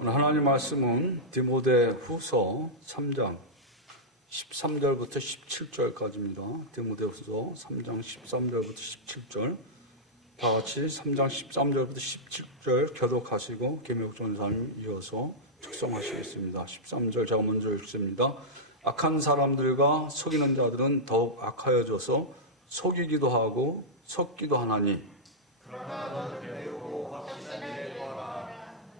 오늘 하나님 말씀은 디모데후서 3장 13절부터 17절까지입니다. 디모데후서 3장 13절부터 17절 다 같이 3장 13절부터 17절 교독하시고 김혜국 전사님 이어서 축성하시겠습니다. 13절 제가 먼저 읽습니다. 악한 사람들과 속이는 자들은 더욱 악하여져서 속이기도 하고 섞기도 하나니 그러나 너는 배우고 확신하게 되거라.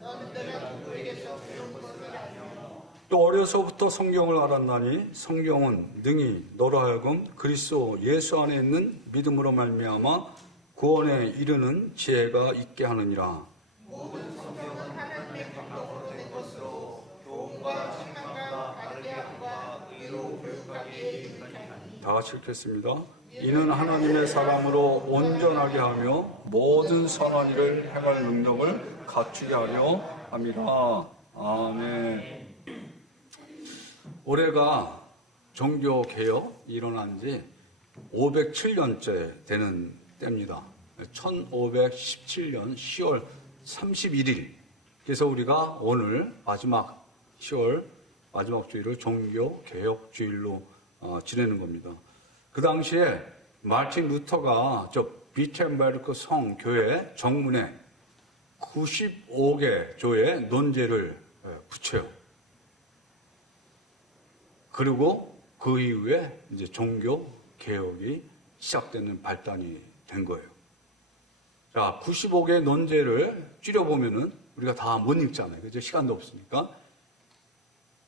너는 내가 누구에게서 배운 것을 아니오. 또 어려서부터 성경을 알았나니 성경은 능히 너로 하여금 그리스도 예수 안에 있는 믿음으로 말미암아 구원에 이르는 지혜가 있게 하느니라. 모든 성경은 하나님의 감동으로 된 것으로 교훈과 책망과 바르게 함과 의로 교육하기에 유익하니. 다 같이 읽겠습니다. 이는 하나님의 사람으로 온전하게 하며 모든 선한 일을 행할 능력을 갖추게 하려 합니다. 아멘. 올해가 종교개혁이 일어난 지 507년째 되는 때입니다. 1517년 10월 31일. 그래서 우리가 오늘 마지막 10월 마지막 주일을 종교개혁주일로 지내는 겁니다. 그 당시에 마르틴 루터가 저 비텐베르크 성교회 정문에 95개 조의 논제를 붙여요. 그리고 그 이후에 이제 종교 개혁이 시작되는 발단이 된 거예요. 자, 95개 논제를 줄여보면은 우리가 다 못 읽잖아요. 그죠? 시간도 없으니까.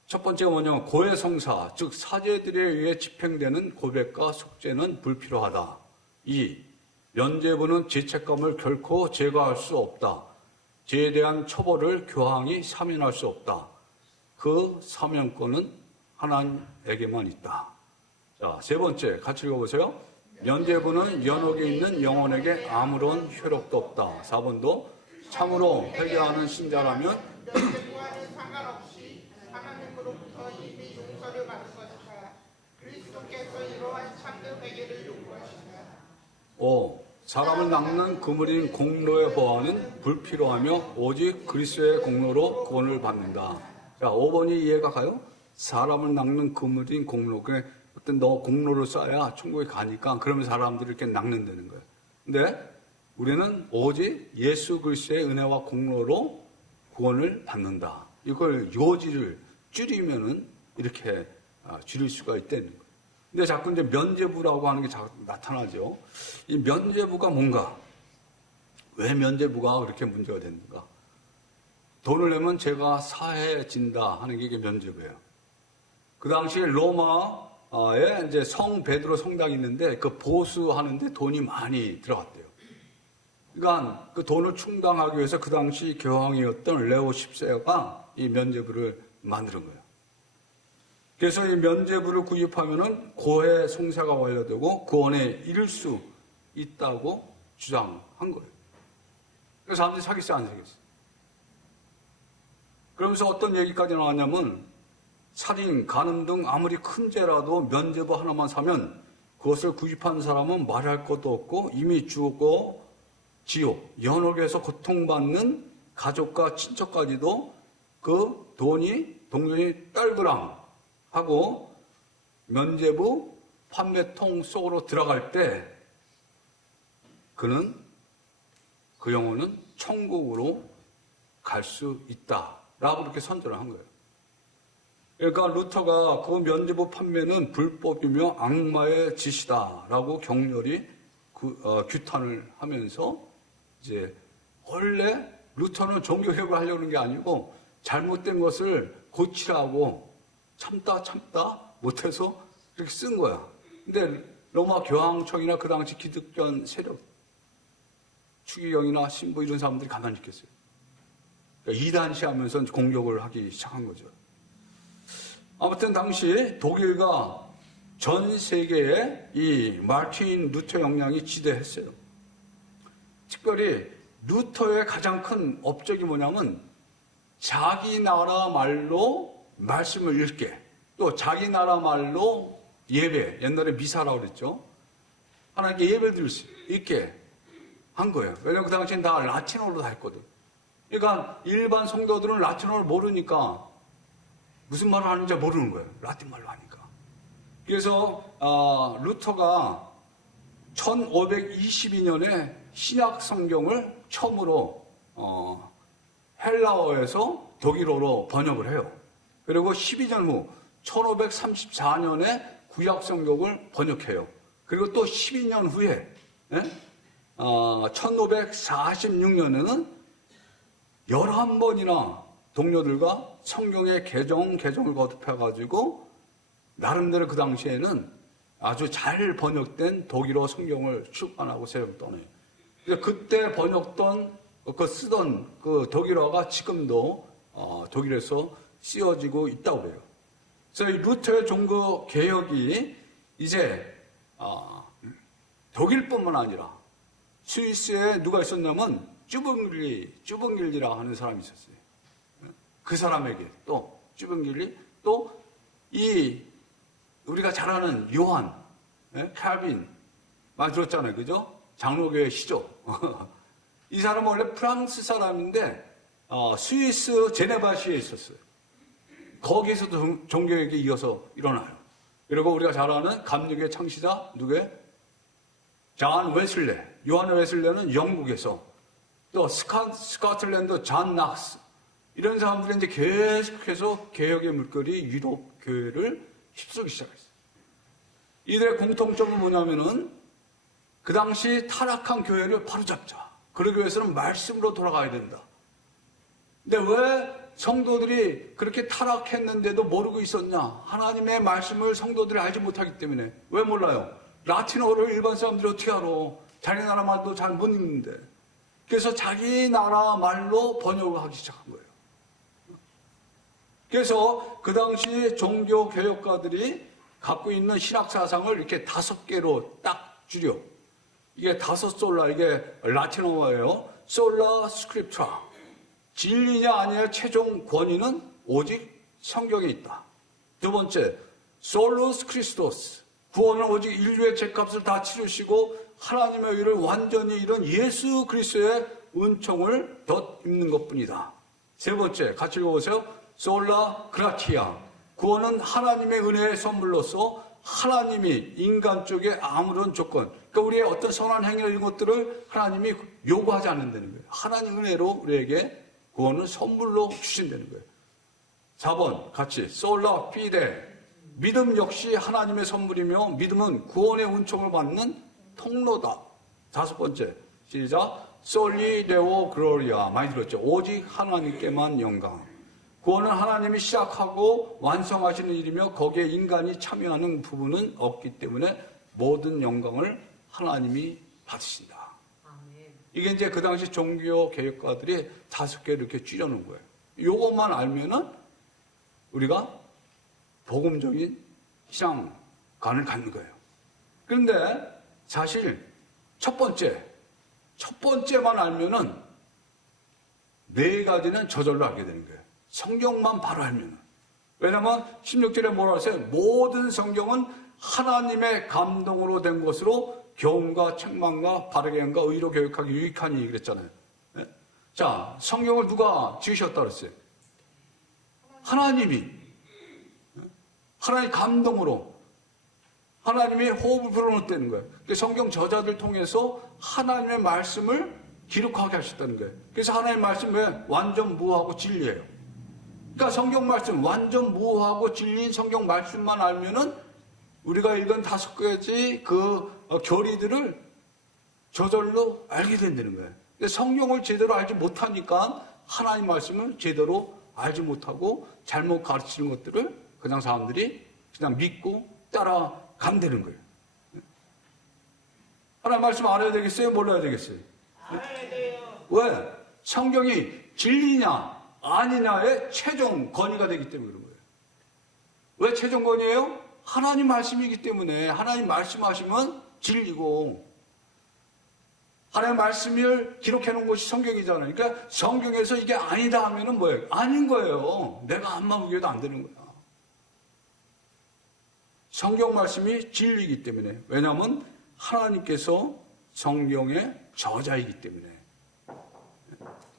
첫 번째가 뭐냐면 고해성사, 즉 사제들에 의해 집행되는 고백과 속죄는 불필요하다. 2. 면죄부는 죄책감을 결코 제거할 수 없다. 죄에 대한 처벌을 교황이 사면할 수 없다. 그 사면권은 하나님에게만 있다. 자, 세 번째 같이 읽어보세요. 면죄부는 연옥에 있는 영혼에게 아무런 효력도 없다. 4번도 참으로 회개하는 신자라면 면죄부와는 상관없이 하나님으로부터 이미 용서를 받은 것이다. 그리스도께서 이러한 참된 회개를 요구하시다. 5. 사람을 낚는 그물인 공로의 보안은 불필요하며 오직 그리스도의 공로로 구원을 받는다. 자, 5번이 이해가 가요? 사람을 낚는 그물인 공로. 그래, 어떤 너 공로를 쌓아야 천국에 가니까 그러면 사람들이 이렇게 낚는다는 거예요. 근데 우리는 오직 예수 그리스도의 은혜와 공로로 구원을 받는다. 이걸 요지를 줄이면은 이렇게 줄일 수가 있다는 거예요. 근데 자꾸 이제 면죄부라고 하는 게 자꾸 나타나죠. 이 면죄부가 뭔가? 왜 면죄부가 그렇게 문제가 되는가? 돈을 내면 제가 사해진다 하는 게 이게 면죄부예요. 그 당시에 로마에 이제 성 베드로 성당이 있는데 그 보수하는데 돈이 많이 들어갔대요. 그러니까 그 돈을 충당하기 위해서 그 당시 교황이었던 레오 10세가 이 면죄부를 만드는 거예요. 그래서 이 면죄부를 구입하면은 고해 송사가 완료되고 구원에 이를 수 있다고 주장한 거예요. 그래서 사람들이 사겠어요, 안 사겠어요? 그러면서 어떤 얘기까지 나왔냐면 살인, 간음 등 아무리 큰 죄라도 면죄부 하나만 사면 그것을 구입한 사람은 말할 것도 없고 이미 죽고 지옥, 연옥에서 고통받는 가족과 친척까지도 그 돈이 동전이 딸그랑 하고 면죄부 판매통 속으로 들어갈 때 그는 그 영혼은 천국으로 갈 수 있다라고 그렇게 선전을 한 거예요. 그러니까 루터가 그 면죄부 판매는 불법이며 악마의 짓이다라고 격렬히 규탄을 하면서 이제 원래 루터는 종교개혁을 하려는 게 아니고 잘못된 것을 고치라고 참다 못해서 이렇게 쓴 거야. 근데 로마 교황청이나 그 당시 기득권 세력, 추기경이나 신부 이런 사람들이 가만히 있겠어요. 그러니까 이단시하면서 공격을 하기 시작한 거죠. 아무튼 당시 독일과 전 세계에 이 마르틴 루터 영향이 지대했어요. 특별히 루터의 가장 큰 업적이 뭐냐면 자기 나라 말로 말씀을 읽게, 또 자기 나라 말로 예배, 옛날에 미사라고 그랬죠. 하나님께 예배 드릴 수 있게 한 거예요. 왜냐하면 그 당시엔 다 라틴어로 다 했거든. 그러니까 일반 성도들은 라틴어를 모르니까 무슨 말을 하는지 모르는 거예요. 라틴 말로 하니까. 그래서 루터가 1522년에 신약 성경을 처음으로 헬라어에서 독일어로 번역을 해요. 그리고 12년 후 1534년에 구약 성경을 번역해요. 그리고 또 12년 후에 1546년에는 11번이나 동료들과 성경의 개정을 거듭해가지고 나름대로 그 당시에는 아주 잘 번역된 독일어 성경을 출판하고 세력을 떠내요. 그때 번역던, 쓰던 그 독일어가 지금도 독일에서 쓰여지고 있다고 그래요. 그래서 이 루터의 종교 개혁이 이제 독일뿐만 아니라 스위스에 누가 있었냐면 쭈벙길리라 하는 사람이 있었어요. 그 사람에게 또 쭈벙길리 또 이 우리가 잘 아는 요한 칼빈 많이 들었잖아요, 그죠? 장로교의 시조. 이 사람은 원래 프랑스 사람인데 스위스 제네바시에 있었어요. 거기에서도 종교개혁이 이어서 일어나요. 그리고 우리가 잘 아는 감리교의 창시자 누구예요? 존 웨슬레. 요한 웨슬레는 영국에서 또 스코틀랜드 존 낙스 이런 사람들이 이제 계속해서 개혁의 물결이 유럽 교회를 휩쓰기 시작했어요. 이들의 공통점은 뭐냐면은 그 당시 타락한 교회를 바로잡자. 그러기 위해서는 말씀으로 돌아가야 된다. 근데 왜 성도들이 그렇게 타락했는데도 모르고 있었냐? 하나님의 말씀을 성도들이 알지 못하기 때문에. 왜 몰라요? 라틴어를 일반 사람들이 어떻게 알아? 자기 나라 말도 잘 못 읽는데. 그래서 자기 나라 말로 번역을 하기 시작한 거예요. 그래서 그 당시 종교 개혁가들이 갖고 있는 신학 사상을 이렇게 5개로 딱 줄여. 이게 5 솔라, 이게 라틴어예요. 솔라 스크립트라. 진리냐 아니냐 최종 권위는 오직 성경에 있다. 두 번째, 솔루스 크리스토스. 구원은 오직 인류의 죄값을 다 치르시고 하나님의 의를 완전히 이룬 예수 그리스도의 은총을 덧입는 것뿐이다. 세 번째, 같이 읽어보세요. 솔라 그라티아. 구원은 하나님의 은혜의 선물로서 하나님이 인간 쪽에 아무런 조건, 그러니까 우리의 어떤 선한 행위나 이런 것들을 하나님이 요구하지 않는다는 거예요. 하나님 은혜로 우리에게 구원을 선물로 주신다는 거예요. 4번 같이 솔라 피데. 믿음 역시 하나님의 선물이며 믿음은 구원의 은총을 받는 통로다. 5번째 시작. 솔리 데오 글로리아. 많이 들었죠? 오직 하나님께만 영광. 구원은 하나님이 시작하고 완성하시는 일이며 거기에 인간이 참여하는 부분은 없기 때문에 모든 영광을 하나님이 받으신다. 이게 이제 그 당시 종교 개혁가들이 5개를 이렇게 줄여놓은 거예요. 이것만 알면은 우리가 복음적인 신앙관을 갖는 거예요. 그런데 사실 첫 번째만 알면은 4가지는 저절로 알게 되는 거예요. 성경만 바로 알면은. 왜냐하면 16절에 뭐라 하세요? 모든 성경은 하나님의 감동으로 된 것으로 교훈과 책망과 바르게 함과 의로 교육하기 유익하니 그랬잖아요. 네? 자, 성경을 누가 지으셨다 그랬어요? 하나님이. 하나님 감동으로 하나님의 호흡을 불어넣었다는 거예요. 성경 저자들 통해서 하나님의 말씀을 기록하게 하셨다는 거예요. 그래서 하나님의 말씀이 왜 완전 무하고 진리예요. 그러니까 성경 말씀, 완전 무하고 진리인 성경 말씀만 알면은 우리가 읽은 5가지 그 교리들을 저절로 알게 된다는 거예요. 성경을 제대로 알지 못하니까 하나님 말씀을 제대로 알지 못하고 잘못 가르치는 것들을 그냥 사람들이 그냥 믿고 따라간다는 거예요. 하나님 말씀 알아야 되겠어요? 몰라야 되겠어요? 알아야 돼요. 왜? 성경이 진리냐 아니냐의 최종 권위가 되기 때문에 그런 거예요. 왜 최종 권위예요? 하나님 말씀이기 때문에. 하나님 말씀하시면 진리고 하나님 말씀을 기록해 놓은 것이 성경이잖아요. 그러니까 성경에서 이게 아니다 하면은 뭐예요? 아닌 거예요. 내가 암만 우겨도 안 되는 거야. 성경 말씀이 진리이기 때문에. 왜냐하면 하나님께서 성경의 저자이기 때문에.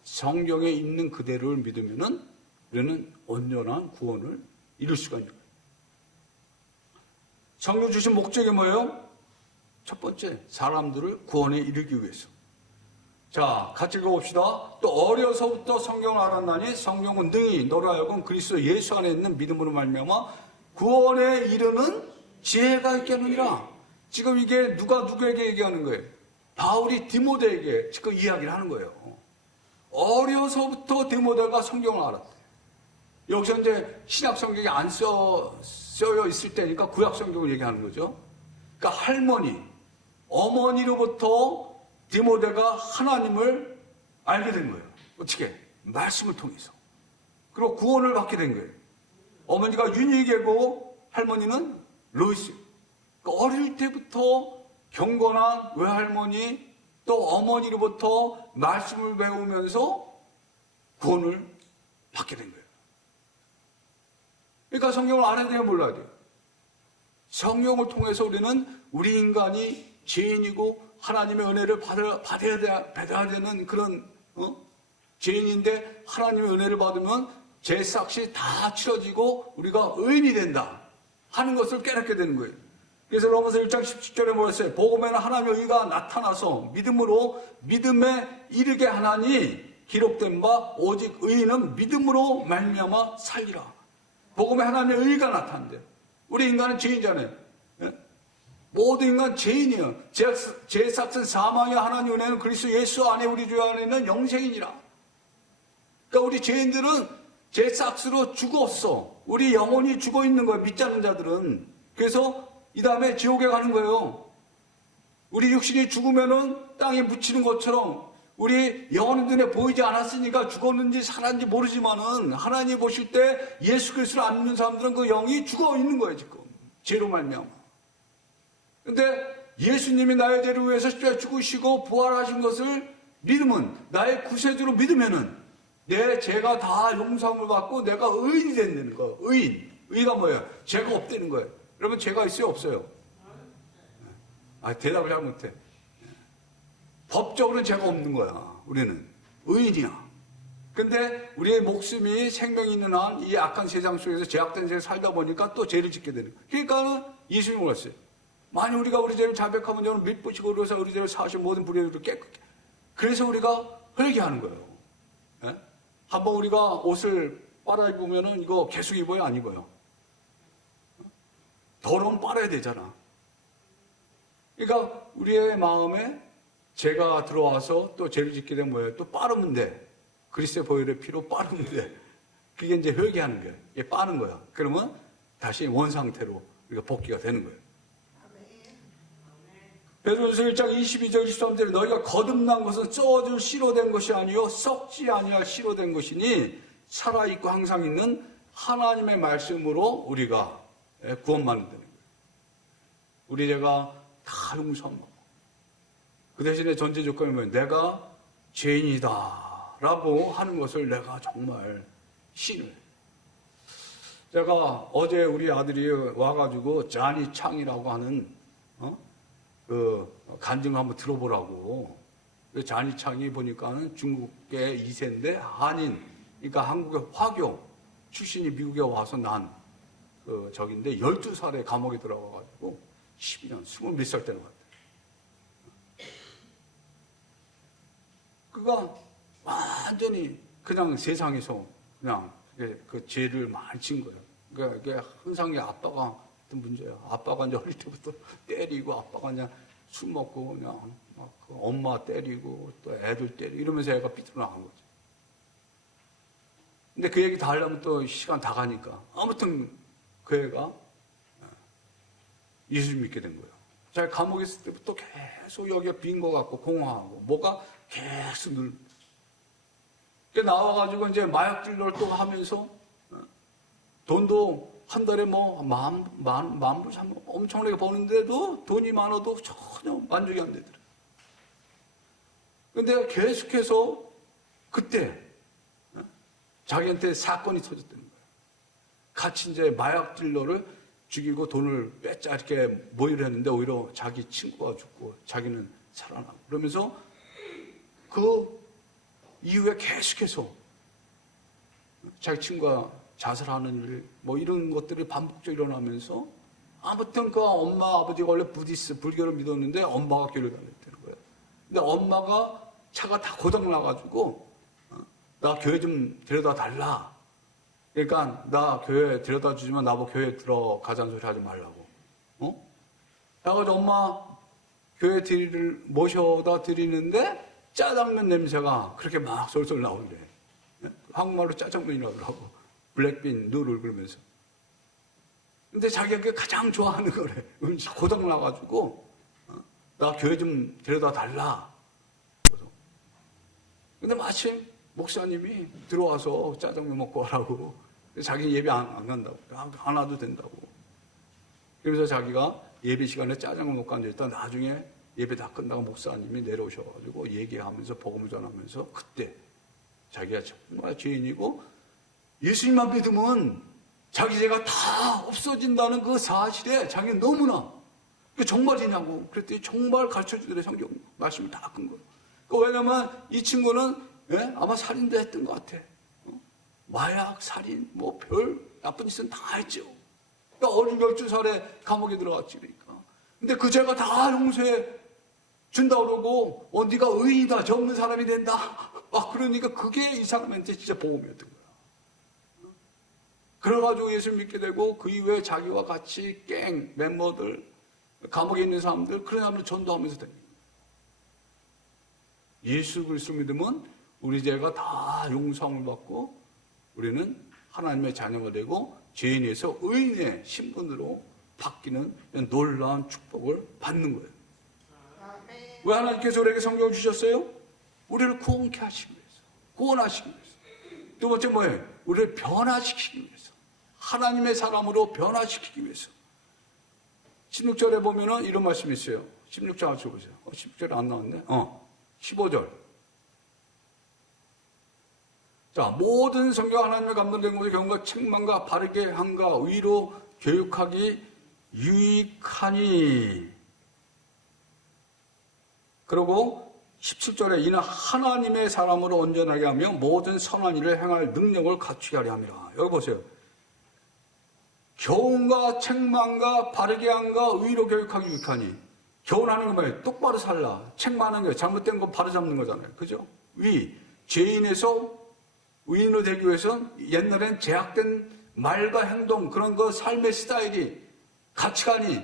성경에 있는 그대로를 믿으면은 우리는 온전한 구원을 이룰 수가 있는 거예요. 성령 주신 목적이 뭐예요? 첫 번째, 사람들을 구원에 이르기 위해서. 자, 같이 읽어봅시다. 또 어려서부터 성경을 알았나니 성경은 능히 너로 하여금 그리스도 예수 안에 있는 믿음으로 말미암아 구원에 이르는 지혜가 있게 하느니라. 지금 이게 누가 누구에게 얘기하는 거예요? 바울이 디모데에게 지금 이야기를 하는 거예요. 어려서부터 디모데가 성경을 알았대. 여기서 이제 신약 성경이 안 써여 있을 때니까 구약 성경을 얘기하는 거죠. 그러니까 할머니, 어머니로부터 디모데가 하나님을 알게 된 거예요. 어떻게? 말씀을 통해서. 그리고 구원을 받게 된 거예요. 어머니가 유니게고 할머니는 로이스. 그러니까 어릴 때부터 경건한 외할머니 또 어머니로부터 말씀을 배우면서 구원을 받게 된 거예요. 그러니까 성경을 알아야 돼요, 몰라야 돼요? 성경을 통해서 우리는 우리 인간이 죄인이고 하나님의 은혜를 받아야 되는 그런 죄인인데 하나님의 은혜를 받으면 죄 삭이 다 치러지고 우리가 의인이 된다 하는 것을 깨닫게 되는 거예요. 그래서 로마서 1장 17절에 뭐랬어요? 복음에는 하나님의 의가 나타나서 믿음으로 믿음에 이르게 하나니 기록된 바 오직 의인은 믿음으로 말미암아 살리라. 복음에 하나님의 의가 나타난대요. 우리 인간은 죄인이잖아요. 예? 모든 인간 죄인이에요. 죄 삭은 사망의 하나님 은혜는 그리스도 예수 안에 우리 주 안에는 영생이니라. 그러니까 우리 죄인들은 죄 삭으로 죽었어. 우리 영혼이 죽어 있는 거예요. 믿지 않는 자들은. 그래서 이 다음에 지옥에 가는 거예요. 우리 육신이 죽으면은 땅에 묻히는 것처럼 우리 영혼의 눈에 보이지 않았으니까 죽었는지 살았는지 모르지만은 하나님 보실 때 예수 그리스도를 안 믿는 사람들은 그 영이 죽어 있는 거예요, 지금. 죄로 말미암아. 근데 예수님이 나의 죄를 위해서 십자가에 죽으시고 부활하신 것을 믿으면, 나의 구세주로 믿으면은 내 죄가 다 용서함을 받고 내가 의인이 된다는 거예요. 의인. 의가 뭐예요? 죄가 없다는 거예요. 여러분 죄가 있어요, 없어요? 대답을 잘 못해. 법적으로는 죄가 없는 거야. 우리는 의인이야. 근데 우리의 목숨이 생명이 있는 한 이 악한 세상 속에서 죄악된 세상에 살다 보니까 또 죄를 짓게 되는 거예요. 그러니까 예수님이 그랬어요. 만약 우리가 우리 죄를 자백하면 여러분 밑부시고 그래서 우리 죄를 사하신 모든 불의를 깨끗게. 그래서 우리가 회개하는 거예요. 예? 한번 우리가 옷을 빨아 입으면은 이거 계속 입어요, 안 입어요? 더러움 빨아야 되잖아. 그러니까 우리의 마음에 죄가 들어와서 또 죄를 짓게 되면 뭐예요? 또 빠르면 돼. 그리스도의 보혈의 피로 빠르면 돼. 그게 이제 회개하는 거예요. 이게 빠는 거야. 그러면 다시 원상태로 우리가 복귀가 되는 거예요. 베드로전서 1장 22절 23절에 너희가 거듭난 것은 쪄줄 씨로 된 것이 아니요 썩지 아니할 씨로 된 것이니 살아있고 항상 있는 하나님의 말씀으로 우리가 구원받는 거예요. 우리 죄가 다 용서합니다. 그 대신에 전제 조건이 뭐예요? 내가 죄인이다 라고 하는 것을 내가 정말 신을. 제가 어제 우리 아들이 와가지고 자니 창이라고 하는 그 간증을 한번 들어보라고. 자니 창이 보니까는 중국계 2세인데 한인, 그러니까 한국의 화교 출신이 미국에 와서 난 적인데 12살에 감옥에 들어가가지고 12년, 20몇 살 때는 왔대. 그가 완전히 그냥 세상에서 그냥 그 죄를 많이 진 거예요. 그러니까 이게 항상 아빠가 어떤 문제야. 아빠가 이제 어릴 때부터 때리고 아빠가 그냥 술 먹고 그냥 막 엄마 때리고 또 애들 때리고 이러면서 애가 삐뚤어나간 거지. 근데 그 얘기 다 하려면 또 시간 다 가니까 아무튼 그 애가 예수 믿게 된 거예요. 자, 감옥에 있을 때부터 계속 여기가 빈 거 같고 공허하고 뭐가 계속 나와가지고 이제 마약 딜러를 또 하면서 돈도 한 달에 뭐 만 불, 엄청나게 버는데도 돈이 많아도 전혀 만족이 안 되더라. 근데 계속해서 그때 자기한테 사건이 터졌다는 거예요. 같이 이제 마약 딜러를 죽이고 돈을 뺏자 이렇게 모의를 했는데 오히려 자기 친구가 죽고 자기는 살아나고 그러면서 그 이후에 계속해서 자기 친구가 자살하는 일, 뭐 이런 것들이 반복적으로 일어나면서 아무튼 그 엄마, 아버지가 원래 불교를 믿었는데 엄마가 교회를 다녔다는 거예요. 근데 엄마가 차가 다 고장나가지고 나 교회 좀 데려다 달라. 그러니까 나 교회 데려다 주지만 나보고 교회 들어가자는 소리 하지 말라고. 그래가지고 엄마 교회 모셔다 드리는데 짜장면 냄새가 그렇게 막 솔솔 나오는데 한국말로 짜장면이라고 블랙빈 누를 그러면서. 근데 자기가 그게 가장 좋아하는 거래. 고장 나가지고 나 교회 좀 데려다 달라. 그래서. 근데 마침 목사님이 들어와서 짜장면 먹고 가라고. 자기 예배 안 간다고. 안 와도 된다고. 그래서 자기가 예배 시간에 짜장면 먹고 앉아있다 나중에 예배 다 끝나고 목사님이 내려오셔가지고 얘기하면서 복음을 전하면서 그때 자기가 정말 죄인이고 예수님만 믿으면 자기 죄가 다 없어진다는 그 사실에 자기가 너무나 그게 정말이냐고 그랬더니 정말 가르쳐주더래. 성경 말씀을 다 큰 거예요. 왜냐면 이 친구는 아마 살인도 했던 것 같아. 마약, 살인, 뭐 별 나쁜 짓은 다 했죠. 그러니까 어린 12살에 감옥에 들어갔지. 그러니까. 근데 그 죄가 다 용서해 준다 그러고 네가 의인이다. 죄 없는 사람이 된다. 그러니까 그게 이 사람한테 진짜 보험이었던 거야. 그래가지고 예수를 믿게 되고 그 이후에 자기와 같이 갱 멤버들 감옥에 있는 사람들 그런 사람들 전도하면서 다닙니다. 예수 그리스도 믿으면 우리 죄가 다 용서함을 받고 우리는 하나님의 자녀가 되고 죄인에서 의인의 신분으로 바뀌는 놀라운 축복을 받는 거예요. 왜 하나님께서 우리에게 성경을 주셨어요? 우리를 구원케 하시기 위해서, 구원하시기 위해서. 두 번째 뭐예요? 우리를 변화시키기 위해서, 하나님의 사람으로 변화시키기 위해서. 16절에 보면은 이런 말씀이 있어요. 16절 같이 보세요. 16절에 안 나왔네. 15절. 자, 모든 성경 하나님의 감동된 것을 경과 책망과 바르게 함과 위로 교육하기 유익하니. 그리고 17절에 이는 하나님의 사람으로 온전하게 하며 모든 선한 일을 행할 능력을 갖추게 하려 함이라. 여기 보세요. 교훈과 책망과 바르게 함과 위로 교육하기 유익하니. 교훈하는 거 뭐예요? 똑바로 살라. 책망하는 거 잘못된 거 바로잡는 거잖아요. 그죠? 죄인에서 의인으로 되기 위해서는 옛날엔 제약된 말과 행동, 그런 거 삶의 스타일이, 가치관이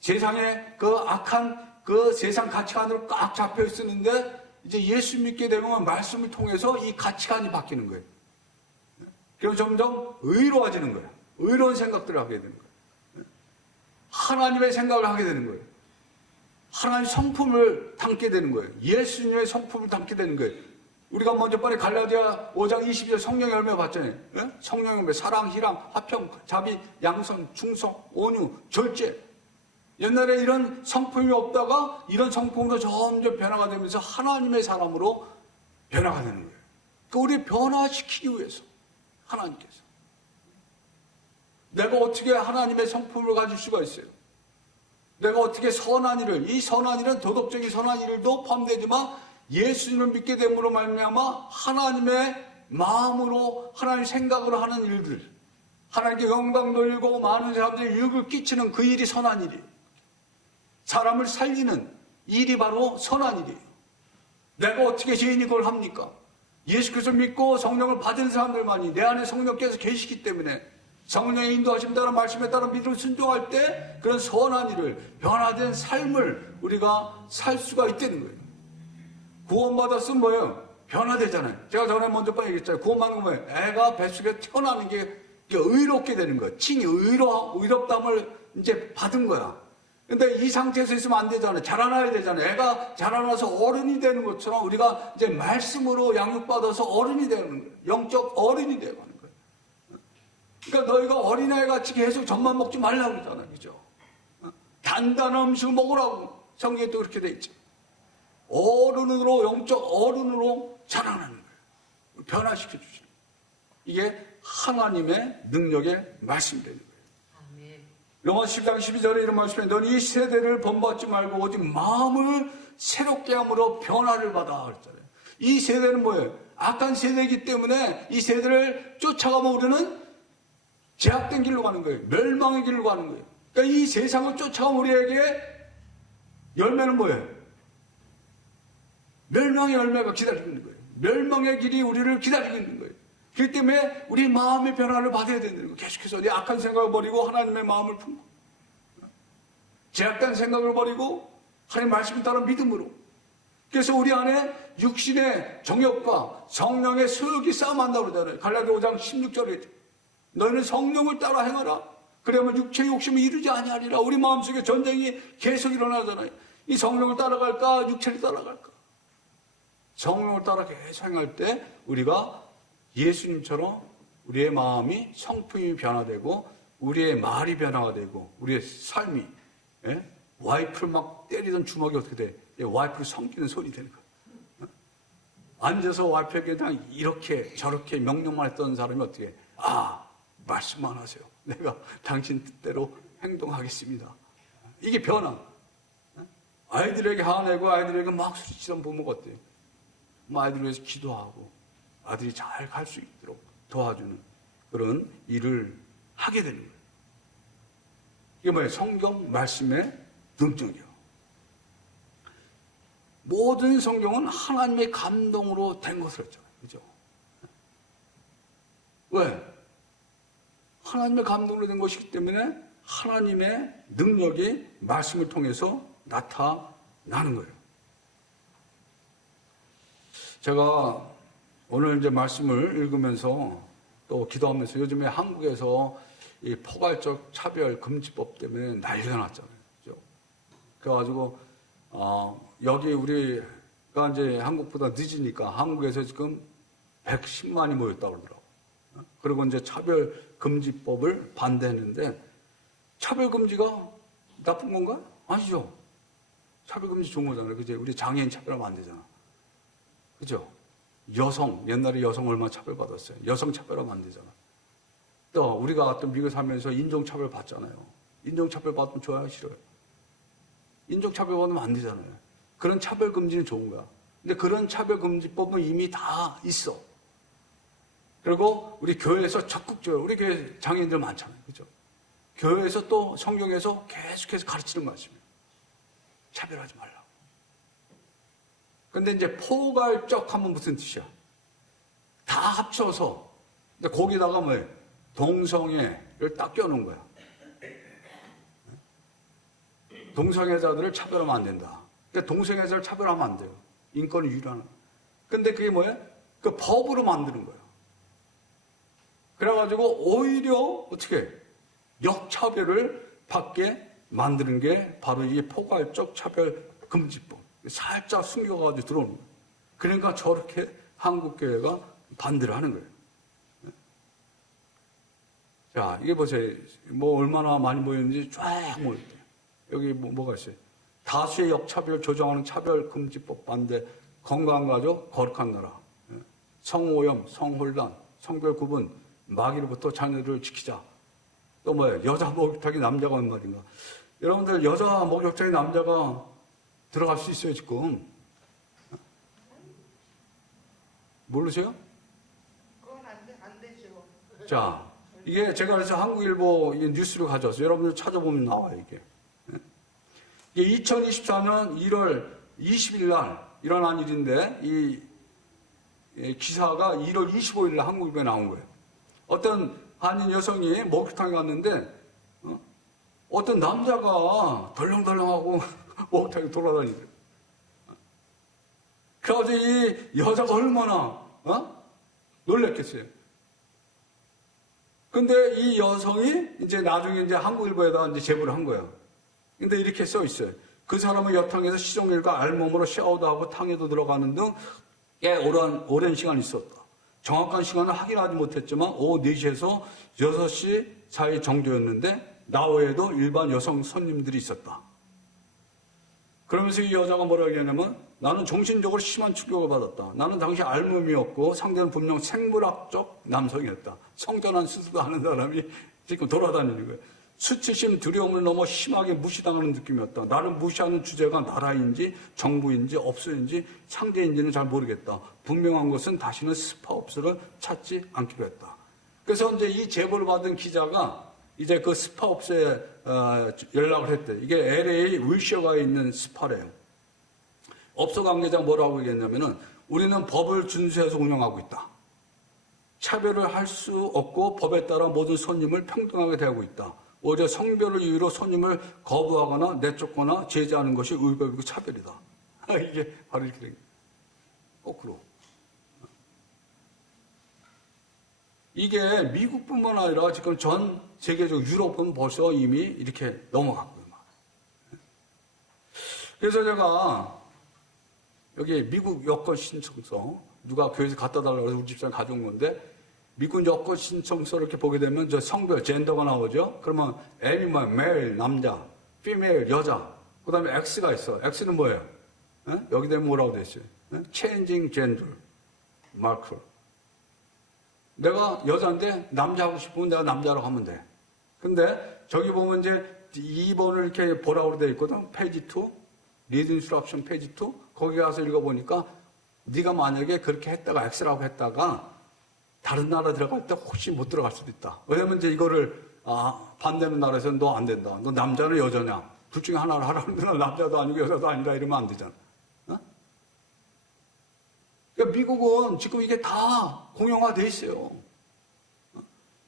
세상의 그 악한 그 세상 가치관으로 꽉 잡혀 있었는데 이제 예수 믿게 되면 말씀을 통해서 이 가치관이 바뀌는 거예요. 그럼 점점 의로워지는 거예요. 의로운 생각들을 하게 되는 거예요. 하나님의 생각을 하게 되는 거예요. 하나님의 성품을 담게 되는 거예요. 예수님의 성품을 담게 되는 거예요. 우리가 먼저 빨리 갈라디아 5장 22절 성령의 열매 봤잖아요. 성령의 열매, 사랑, 희랑, 화평, 자비, 양선, 충성, 온유, 절제. 옛날에 이런 성품이 없다가 이런 성품으로 점점 변화가 되면서 하나님의 사람으로 변화가 되는 거예요. 그러니까 우리 변화시키기 위해서 하나님께서. 내가 어떻게 하나님의 성품을 가질 수가 있어요? 내가 어떻게 선한 일을, 이 선한 일은 도덕적인 선한 일도 포함되지만 예수님을 믿게 됨으로 말미암아 하나님의 마음으로 하나님의 생각으로 하는 일들, 하나님께 영광 돌리고 많은 사람들이 유익을 끼치는 그 일이 선한 일이에요. 사람을 살리는 일이 바로 선한 일이에요. 내가 어떻게 죄인이 그걸 합니까? 예수 그리스도 믿고 성령을 받은 사람들만이 내 안에 성령께서 계시기 때문에 성령의 인도하심 따라 말씀에 따라 믿음을 순종할 때 그런 선한 일을, 변화된 삶을 우리가 살 수가 있다는 거예요. 구원받았으면 뭐예요? 변화되잖아요. 제가 전에 먼저 얘기했잖아요. 구원받는 건 뭐예요? 애가 뱃속에 태어나는 게 의롭게 되는 거예요. 칭이 의롭담을 이제 받은 거야. 근데 이 상태에서 있으면 안 되잖아요. 자라나야 되잖아요. 애가 자라나서 어른이 되는 것처럼 우리가 이제 말씀으로 양육받아서 어른이 되는 거예요. 영적 어른이 되어가는 거예요. 그러니까 너희가 어린아이 같이 계속 젖만 먹지 말라고 그러잖아요. 그죠? 단단한 음식을 먹으라고 성경에 또 그렇게 돼 있죠. 어른으로, 영적 어른으로 자라나는 거예요. 변화시켜 주시는 거예요. 이게 하나님의 능력의 말씀이 되는 거예요. 로마 10장 12절에 이런 말씀에 너는 이 세대를 본받지 말고 오직 마음을 새롭게 함으로 변화를 받아 그랬잖아요. 이 세대는 뭐예요? 악한 세대이기 때문에 이 세대를 쫓아가면 우리는 제약된 길로 가는 거예요. 멸망의 길로 가는 거예요. 그러니까 이 세상을 쫓아가면 우리에게 열매는 뭐예요? 멸망의 열매가 기다리고 있는 거예요. 멸망의 길이 우리를 기다리고 있는 거예요. 그렇기 때문에 우리 마음의 변화를 받아야 되는 거예요. 계속해서 이 악한 생각을 버리고 하나님의 마음을 품고, 제약된 생각을 버리고 하나님 말씀을 따라 믿음으로. 그래서 우리 안에 육신의 정욕과 성령의 소욕이 싸움한다고 그러잖아요. 갈라디아 5장 16절에 너희는 성령을 따라 행하라. 그러면 육체의 욕심을 이루지 아니하리라. 우리 마음속에 전쟁이 계속 일어나잖아요. 이 성령을 따라갈까 육체를 따라갈까. 성령을 따라 계속 행할 때 우리가 예수님처럼 우리의 마음이 성품이 변화되고 우리의 말이 변화가 되고 우리의 삶이, 와이프를 막 때리던 주먹이 어떻게 돼? 와이프를 섬기는 손이 되는 거야. 앉아서 와이프에게 그냥 이렇게 저렇게 명령만 했던 사람이 어떻게 해? 말씀만 하세요. 내가 당신 뜻대로 행동하겠습니다. 이게 변화. 아이들에게 화내고 아이들에게 막 소리치던 부모가 어때요? 아이들을 위해서 기도하고 아들이 잘 갈 수 있도록 도와주는 그런 일을 하게 되는 거예요. 이게 뭐예요? 성경 말씀의 능력이요. 모든 성경은 하나님의 감동으로 된 것을 했잖아요. 그죠? 왜? 하나님의 감동으로 된 것이기 때문에 하나님의 능력이 말씀을 통해서 나타나는 거예요. 제가 오늘 이제 말씀을 읽으면서 또 기도하면서 요즘에 한국에서 이 포괄적 차별 금지법 때문에 난리가 났잖아요. 그죠? 그래가지고, 여기 우리가 이제 한국보다 늦으니까 한국에서 지금 110만이 모였다고 그러더라고요. 그리고 이제 차별금지법을 반대했는데, 차별금지가 나쁜 건가? 아니죠. 차별금지 좋은 거잖아요. 그죠? 우리 장애인 차별하면 안 되잖아. 그죠? 여성, 옛날에 여성 얼마나 차별받았어요. 여성 차별하면 안 되잖아. 또 우리가 또 미국에 살면서 인종차별 받잖아요. 인종차별 받으면 좋아요, 싫어요? 인종차별 받으면 안 되잖아요. 그런 차별금지는 좋은 거야. 근데 그런 차별금지법은 이미 다 있어. 그리고 우리 교회에서 적극적으로, 우리 교회 장애인들 많잖아요. 그죠? 교회에서 또 성경에서 계속해서 가르치는 말씀이에요. 차별하지 말라고. 근데 이제 포괄적 하면 무슨 뜻이야? 다 합쳐서. 근데 거기다가 뭐예요? 동성애를 딱 껴놓은 거야. 동성애자들을 차별하면 안 된다. 근데 동성애자를 차별하면 안 돼요. 인권을 유리하는. 근데 그게 뭐예요? 그 법으로 만드는 거예요. 그래가지고 오히려 어떻게 역차별을 받게 만드는 게 바로 이 포괄적 차별금지법. 살짝 숨겨가지고 들어오는 거예요. 그러니까 저렇게 한국교회가 반대를 하는 거예요. 자, 이게 보세요. 뭐 얼마나 많이 모였는지 쫙 모였대요. 여기 뭐가 있어요? 다수의 역차별 조정하는 차별금지법 반대, 건강한 가족, 거룩한 나라, 성오염, 성혼란, 성별 구분, 마귀로부터 자녀들을 지키자. 또 뭐예요? 여자 목욕탕이 남자가 한 말인가? 여러분들 여자 목욕탕에 남자가 들어갈 수 있어요, 지금? 모르세요? 그건 안 되죠. 자, 이게 제가 그래서 한국일보 뉴스를 가져왔어요. 여러분들 찾아보면 나와요, 이게. 이게 2024년 1월 20일 날 일어난 일인데, 이 기사가 1월 25일 날 한국일보에 나온 거예요. 어떤 한인 여성이 목욕탕에 갔는데, 어떤 남자가 덜렁덜렁하고 목욕탕에 돌아다니더래요. 그래가지고 이 여자가 얼마나, 놀랬겠어요. 근데 이 여성이 이제 나중에 이제 한국일보에다 이제 제보를 한 거예요. 근데 이렇게 써 있어요. 그 사람은 여탕에서 시종일과 알몸으로 샤워도 하고 탕에도 들어가는 등 꽤 오랜 시간 있었다. 정확한 시간을 확인하지 못했지만 오후 4시에서 6시 사이 정도였는데 나 외에도 일반 여성 손님들이 있었다. 그러면서 이 여자가 뭐라고 얘기하냐면 나는 정신적으로 심한 충격을 받았다. 나는 당시 알몸이었고 상대는 분명 생물학적 남성이었다. 성전환 수술도 하는 사람이 지금 돌아다니는 거예요. 수치심, 두려움을 넘어 심하게 무시당하는 느낌이었다. 나를 무시하는 주제가 나라인지 정부인지 업소인지 상대인지는 잘 모르겠다. 분명한 것은 다시는 스파업소를 찾지 않기로 했다. 그래서 이제 이 제보를 받은 기자가 이제 그 스파업소에 연락을 했대. 이게 LA 윌셔가에 있는 스파래요. 업소 관계자가 뭐라고 얘기했냐면은 우리는 법을 준수해서 운영하고 있다. 차별을 할 수 없고 법에 따라 모든 손님을 평등하게 대하고 있다. 오히려 성별을 이유로 손님을 거부하거나 내쫓거나 제재하는 것이 의법이고 차별이다. 이게 바로 이렇게 된 거예요. 거꾸로. 이게 미국뿐만 아니라 지금 전 세계적 유럽은 벌써 이미 이렇게 넘어갔고요. 그래서 제가 여기 미국 여권 신청서 누가 교회에서 갖다 달라고 해서 우리 집사람이 가져온 건데 미국 여권 신청서를 이렇게 보게 되면 저 성별, 젠더가 나오죠. 그러면 M이 뭐예요? male, 남자, female, 여자. 그 다음에 X가 있어. X는 뭐예요? 여기 되면 뭐라고 돼 있어요? changing gender, marker. 내가 여자인데 남자 하고 싶으면 내가 남자라고 하면 돼. 근데 저기 보면 이제 2번을 이렇게 보라고 돼 있거든. 페이지 2, 리드 인스트럭션 페이지 2. 거기 가서 읽어보니까 네가 만약에 그렇게 했다가 X라고 했다가 다른 나라 들어갈 때 혹시 못 들어갈 수도 있다. 왜냐면 이제 이거를 반대하는 나라에서는 너 안 된다. 너 남자는 여자냐? 둘 중에 하나를 하라는데 남자도 아니고 여자도 아니다 이러면 안 되잖아. 그러니까 미국은 지금 이게 다 공용화돼 있어요.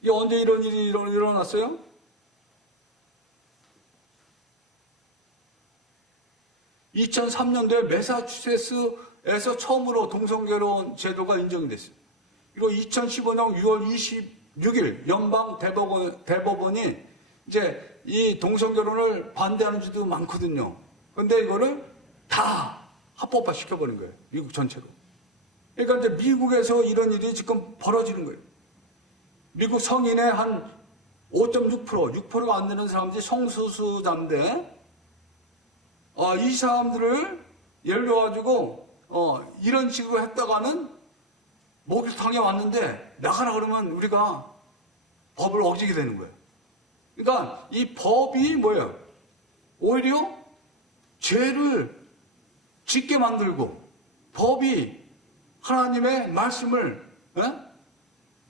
이게 언제 이런 일이 일어났어요? (2003년도에) 매사추세츠에서 처음으로 동성결혼 제도가 인정이 됐어요. 그리고 2015년 6월 26일 연방 대법원이 이제 이 동성결혼을 반대하는 주도 많거든요. 그런데 이거를 다 합법화 시켜버린 거예요. 미국 전체로. 그러니까 이제 미국에서 이런 일이 지금 벌어지는 거예요. 미국 성인의 한 5.6%, 6%가 안 되는 사람들이 성소수자인데, 이 사람들을 예를 들어가지고, 이런 식으로 했다가는 목욕탕에 왔는데, 나가라 그러면 우리가 법을 어기게 되는 거예요. 그러니까 이 법이 뭐예요? 오히려 죄를 짓게 만들고, 법이 하나님의 말씀을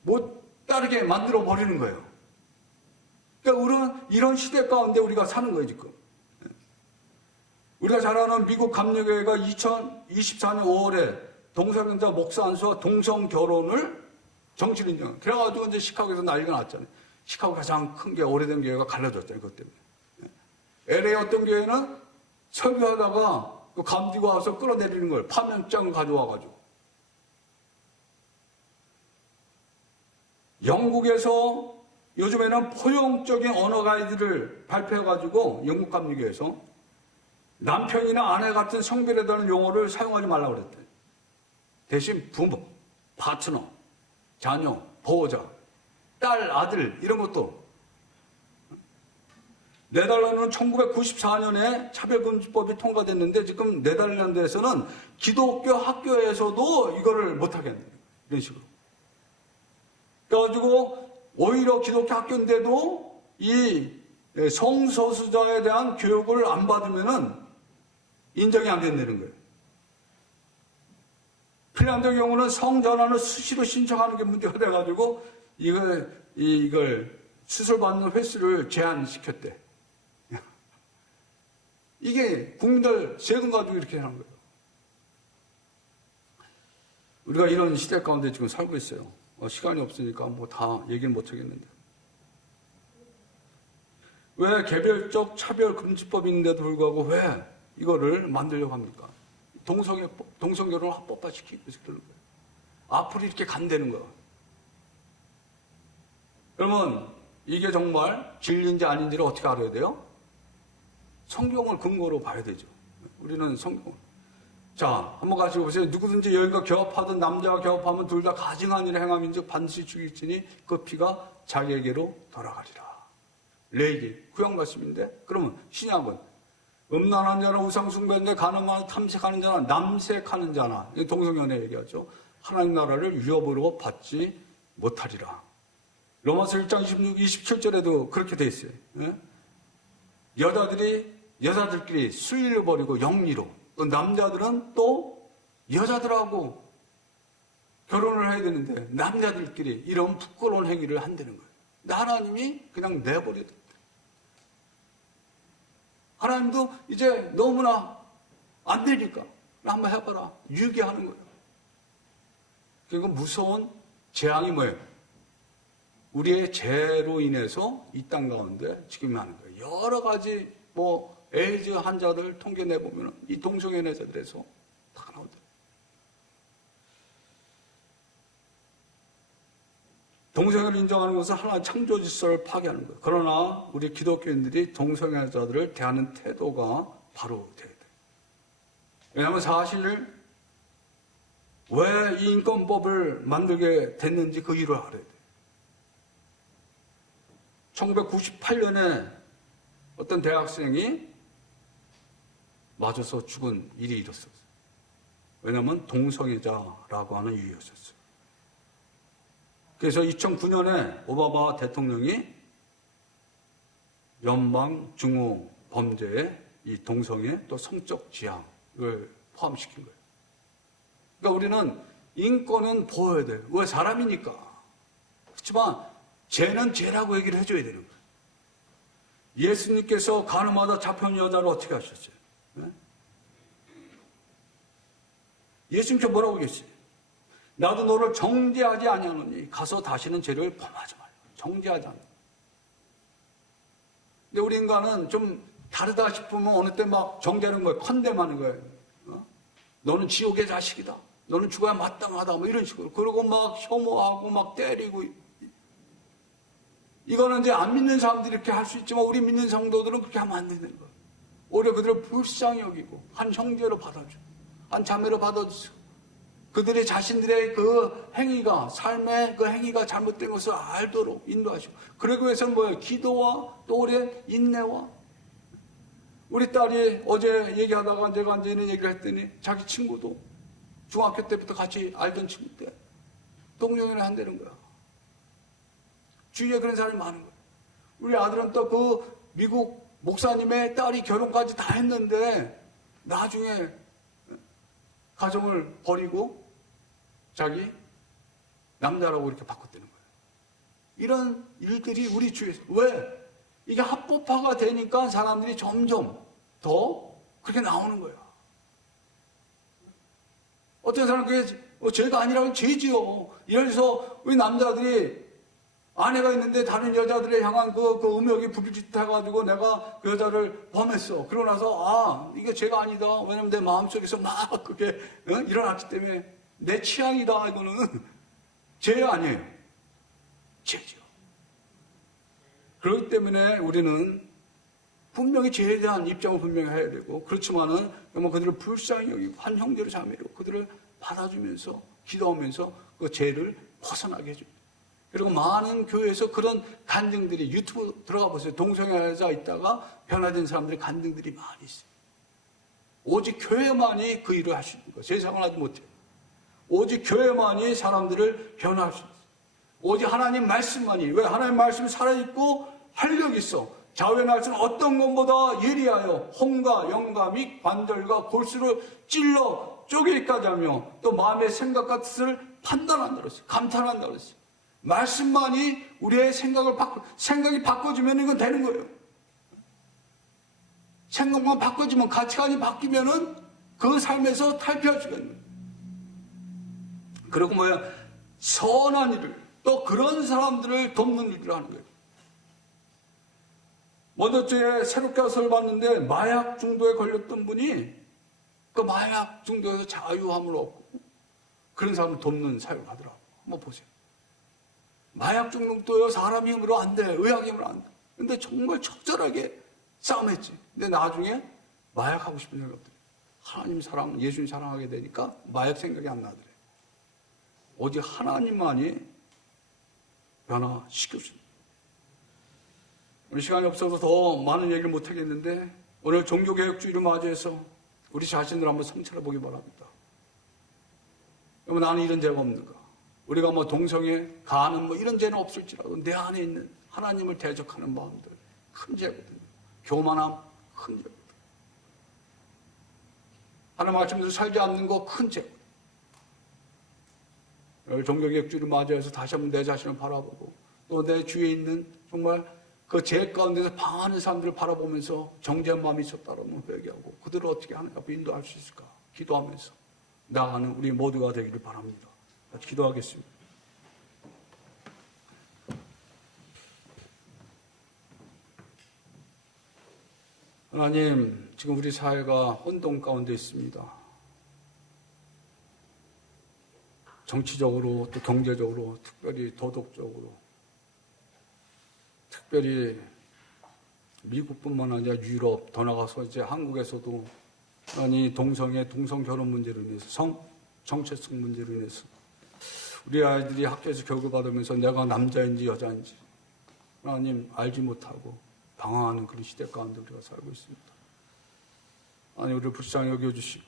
못 따르게 만들어 버리는 거예요. 그러니까 이런 시대 가운데 우리가 사는 거예요, 지금. 우리가 잘 아는 미국 감리교회가 2024년 5월에 동성애자 목사 안수와 동성 결혼을 정식 인정. 그래가지고 이제 시카고에서 난리가 났잖아요. 시카고 가장 큰 게 오래된 교회가 갈라졌잖아요, 그것 때문에. LA 어떤 교회는 설교하다가 그 감리가 와서 끌어내리는 걸 파면장을 가져와가지고. 영국에서 요즘에는 포용적인 언어 가이드를 발표해가지고 영국 감리교에서 남편이나 아내 같은 성별에 대한 용어를 사용하지 말라고 그랬대. 대신 부모, 파트너, 자녀, 보호자, 딸, 아들 이런 것도. 네덜란드는 1994년에 차별금지법이 통과됐는데 지금 네덜란드에서는 기독교 학교에서도 이거를 못하게 한다. 이런 식으로. 그래가지고 오히려 기독교 학교인데도 이 성소수자에 대한 교육을 안 받으면은 인정이 안 된다는 거예요. 핀란드 경우는 성전환을 수시로 신청하는 게 문제가 돼가지고 이걸 수술받는 횟수를 제한시켰대. 이게 국민들 세금 가지고 이렇게 하는 거예요. 우리가 이런 시대 가운데 지금 살고 있어요. 시간이 없으니까 뭐 다 얘기를 못 하겠는데. 왜 개별적 차별금지법인데도 불구하고 왜 이거를 만들려고 합니까? 동성결혼을 합법화시키기 위해서 그러는 거예요. 앞으로 이렇게 간다는 거예요. 그러면 이게 정말 진리인지 아닌지를 어떻게 알아야 돼요? 성경을 근거로 봐야 되죠. 우리는 성경을. 자, 한번 같이 보세요. 누구든지 여인과 결합하든 남자와 결합하면 둘 다 가증한 일을 행함인즉 반드시 죽일지니 그 피가 자기에게로 돌아가리라. 레이기, 구약 말씀인데, 그러면 신약은 음란한 자나 우상숭배인데 가늠하는 탐색하는 자나 남색하는 자나 동성연애 얘기하죠. 하나님 나라를 위협으로 받지 못하리라. 로마서 1장 26, 27절에도 그렇게 돼 있어요. 예? 여자들끼리 수의를 벌이고 영리로, 또 남자들은 또 여자들하고 결혼을 해야 되는데 남자들끼리 이런 부끄러운 행위를 한다는 거예요. 근데 하나님이 그냥 내버려뒀다. 하나님도 이제 너무나 안 되니까 한번 해봐라. 유기하는 거예요. 그리고 무서운 재앙이 뭐예요? 우리의 죄로 인해서 이 땅 가운데 지금 하는 거예요. 여러 가지 에이즈 환자들 통계 내보면 이 동성애자들에서 다 나오더라고요. 동성애를 인정하는 것은 하나의 창조 질서를 파괴하는 거예요. 그러나 우리 기독교인들이 동성애자들을 대하는 태도가 바로 돼야 돼요. 왜냐하면 사실 왜 이 인권법을 만들게 됐는지 그 이유를 알아야 돼요. 1998년에 어떤 대학생이 맞아서 죽은 일이 일었었어요. 왜냐하면 동성애자라고 하는 이유였었어요. 그래서 2009년에 오바마 대통령이 연방 중호 범죄에 이 동성애 또 성적 지향을 포함시킨 거예요. 그러니까 우리는 인권은 보호해야 돼요. 왜? 사람이니까. 그렇지만 죄는 죄라고 얘기를 해줘야 되는 거예요. 예수님께서 가늠하다 잡혀온 여자를 어떻게 하셨어요? 네? 예수님께서 뭐라고 계셨어요? 나도 너를 정죄하지 아니하노니 가서 다시는 죄를 범하지 말라. 정죄하지 않아. 근데 우리 인간은 좀 다르다 싶으면 어느 때 막 정죄하는 거예요. 컨뎀하는 거예요. 너는 지옥의 자식이다. 너는 죽어야 마땅하다. 뭐 이런 식으로. 그리고 막 혐오하고 막 때리고. 이거는 이제 안 믿는 사람들이 이렇게 할 수 있지만 우리 믿는 성도들은 그렇게 하면 안 되는 거예요. 오히려 그들을 불쌍히 여기고 한 형제로 받아줘. 한 자매로 받아주세요. 그들의 자신들의 그 행위가, 삶의 그 행위가 잘못된 것을 알도록 인도하시고. 그러기 위해서는 뭐예요? 기도와 또 우리의 인내와. 우리 딸이 어제 얘기하다가 내가 앉아 있는 얘기를 했더니 자기 친구도 중학교 때부터 같이 알던 친구 때 동성애를 한다는 거야. 주위에 그런 사람이 많은 거예요. 우리 아들은 또 그 미국 목사님의 딸이 결혼까지 다 했는데 나중에 가정을 버리고 자기 남자라고 이렇게 바꿨다는 거예요. 이런 일들이 우리 주위에서. 왜? 이게 합법화가 되니까 사람들이 점점 더 그렇게 나오는 거예요. 어떤 사람은 그게 죄가 아니라고 죄지요. 예를 들어서 우리 남자들이 아내가 있는데 다른 여자들에 향한 그 음욕이 불짓해가지고 내가 그 여자를 범했어. 그러고 나서 이게 죄가 아니다. 왜냐면 내 마음속에서 막 그게 일어났기 때문에 내 취향이다. 이거는 죄 아니에요. 죄죠. 그렇기 때문에 우리는 분명히 죄에 대한 입장을 분명히 해야 되고, 그렇지만은 그들을 불쌍히 여기고 한 형제로 자매로 그들을 받아주면서 기도하면서 그 죄를 벗어나게 해줍니다. 그리고 많은 교회에서 그런 간증들이, 유튜브 들어가 보세요. 동성애자 있다가 변화된 사람들의 간증들이 많이 있어요. 오직 교회만이 그 일을 할 수 있는 거예요. 세상은 하지 못해요. 오직 교회만이 사람들을 변화할 수 있어요. 오직 하나님 말씀만이. 왜? 하나님 말씀이 살아있고 활력이 있어. 좌우의 말씀은 어떤 것보다 예리하여 혼과 영과 및 관절과 골수를 찔러 쪼개기까지 하며 또 마음의 생각과 뜻을 판단한다 그랬어요. 감탄한다 그랬어요. 말씀만이 우리의 생각이 바꿔지면 이건 되는 거예요. 생각만 바꿔지면, 가치관이 바뀌면은 그 삶에서 탈피할 수가 있는 거예요. 그리고 선한 일을, 또 그런 사람들을 돕는 일을 하는 거예요. 먼저 주에 새롭게 와서 봤는데 마약 중독에 걸렸던 분이 그 마약 중독에서 자유함을 얻고 그런 사람을 돕는 사역을 하더라고요. 한번 보세요. 마약 중독도요, 사람 힘으로 안 돼. 의학 힘으로 안 돼. 근데 정말 적절하게 싸움했지. 근데 나중에 마약하고 싶은 생각이 없더래. 하나님 사랑, 예수님 사랑하게 되니까 마약 생각이 안 나더래. 오직 하나님만이 변화시켰습니다. 오늘 시간이 없어서 더 많은 얘기를 못하겠는데, 오늘 종교개혁주의를 맞이해서 우리 자신을 한번 성찰해 보기 바랍니다. 여러분, 나는 이런 죄가 없는가? 우리가 뭐 동성애, 가는 뭐 이런 죄는 없을지라도 내 안에 있는 하나님을 대적하는 마음들, 큰 죄거든요. 교만함, 큰 죄거든요. 하나님 말씀대로 살지 않는 거 큰 죄거든요. 종교개혁주의를 맞이해서 다시 한번 내 자신을 바라보고 또 내 주위에 있는 정말 그 죄 가운데서 방하는 사람들을 바라보면서 정죄한 마음이 있었다라면 회개하고 그들을 어떻게 하나님 앞에 인도할 수 있을까 기도하면서 나아가는 우리 모두가 되기를 바랍니다. 같이 기도하겠습니다. 하나님, 지금 우리 사회가 혼돈 가운데 있습니다. 정치적으로 또 경제적으로 특별히 도덕적으로 특별히 미국뿐만 아니라 유럽 더 나가서 이제 한국에서도 아니 동성 결혼 문제로 인해서 정체성 문제로 인해서 우리 아이들이 학교에서 교육을 받으면서 내가 남자인지 여자인지 하나님 알지 못하고 방황하는 그런 시대 가운데 우리가 살고 있습니다. 아니 우리를 불쌍히 여겨주시고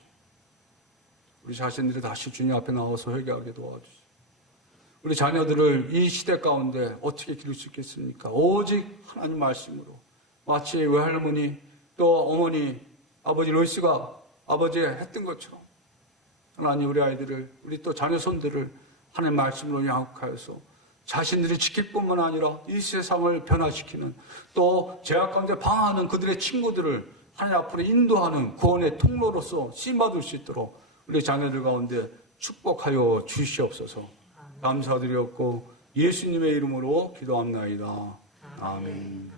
우리 자신들이 다시 주님 앞에 나와서 회개하게 도와주시고 우리 자녀들을 이 시대 가운데 어떻게 기를 수 있겠습니까? 오직 하나님 말씀으로 마치 외할머니 또 어머니 아버지 로이스가 아버지 했던 것처럼 하나님 우리 아이들을 우리 또 자녀 손들을 하나님 말씀으로 양육하여서 자신들이 지킬 뿐만 아니라 이 세상을 변화시키는 또 죄악 가운데 방황하는 그들의 친구들을 하나님 앞으로 인도하는 구원의 통로로서 쓰임받을 수 있도록 우리 자녀들 가운데 축복하여 주시옵소서. 감사드렸고 예수님의 이름으로 기도합나이다. 아멘.